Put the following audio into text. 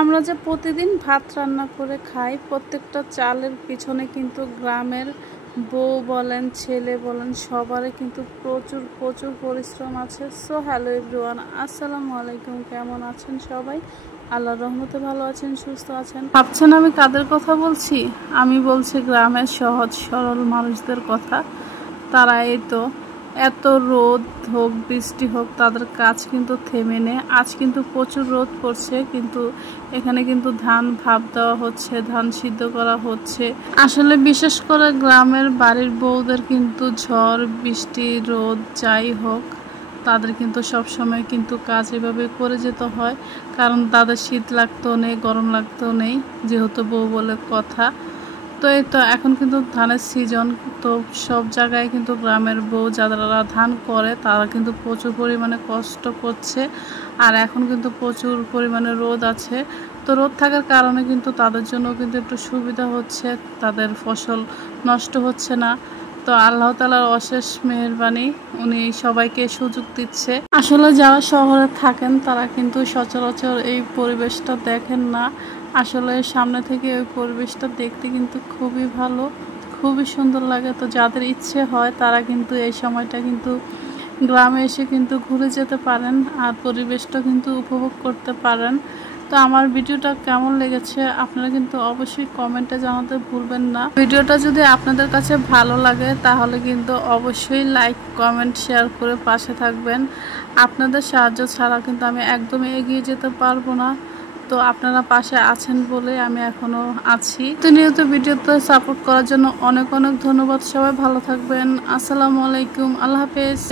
আমরা যে প্রতিদিন ভাত রান্না করে খাই, প্রত্যেকটা চালের পিছনে কিন্তু গ্রামের বউ বলেন, ছেলে বলেন, সবারই কিন্তু প্রচুর প্রচুর পরিশ্রম আছে। সো হ্যালো এভরিওয়ান, আসসালামু আলাইকুম। কেমন আছেন সবাই? আল্লাহর রহমতে ভালো আছেন, সুস্থ আছেন। ভাবছেন আমি কাদের কথা বলছি? আমি বলছি গ্রামের সহজ সরল মানুষদের কথা। তারা এই তো এত রোদ হোক বৃষ্টি হোক তাদের কাজ কিন্তু থেমে নেই। আজ কিন্তু প্রচুর রোদ পড়ছে, কিন্তু এখানে কিন্তু ধান ভাপ দেওয়া হচ্ছে, ধান সিদ্ধ করা হচ্ছে। আসলে বিশেষ করে গ্রামের বাড়ির বউদের কিন্তু ঝড় বৃষ্টি রোদ যাই হোক তাদের কিন্তু সব সময় কিন্তু কাজ এভাবে করে যেতে হয়, কারণ তাদের শীত লাগতেও নেই, গরম লাগতেও নেই, যেহেতু বউ বলে কথা। তো এই তো এখন কিন্তু ধানের সিজন, তো সব জায়গায় কিন্তু গ্রামের বউ যারা ধান করে তারা কিন্তু প্রচুর পরিমাণে কষ্ট করছে। আর এখন কিন্তু প্রচুর পরিমাণে রোদ আছে, তো রোদ থাকার কারণে কিন্তু তাদের জন্য কিন্তু একটু সুবিধা হচ্ছে, তাদের ফসল নষ্ট হচ্ছে না। তো আল্লাহ তাআলার অশেষ মেহেরবানি, উনি সবাইকে সুযোগ দিচ্ছে। আসলে যারা শহরে থাকেন তারা কিন্তু সচরাচর এই পরিবেশটা দেখেন না। আসলে সামনে থেকে ওই পরিবেশটা দেখতে কিন্তু খুবই ভালো, খুবই সুন্দর লাগে। তো যাদের ইচ্ছে হয় তারা কিন্তু এই সময়টা কিন্তু গ্রামে এসে কিন্তু ঘুরে যেতে পারেন, আর পরিবেশটা কিন্তু উপভোগ করতে পারেন। তো আমার ভিডিওটা কেমন লেগেছে আপনারা কিন্তু অবশ্যই কমেন্টে জানাতে ভুলবেন না। ভিডিওটা যদি আপনাদের কাছে ভালো লাগে তাহলে কিন্তু অবশ্যই লাইক কমেন্ট শেয়ার করে পাশে থাকবেন। আপনাদের সাহায্য ছাড়া কিন্তু আমি একদমই এগিয়ে যেতে পারবো না। তো আপনারা পাশে আছেন বলে আমি এখনো আছি। প্রতিনিয়ত ভিডিওতে সাপোর্ট করার জন্য অনেক অনেক ধন্যবাদ। সবাই ভালো থাকবেন। আসসালামু আলাইকুম, আল্লাহ হাফেজ।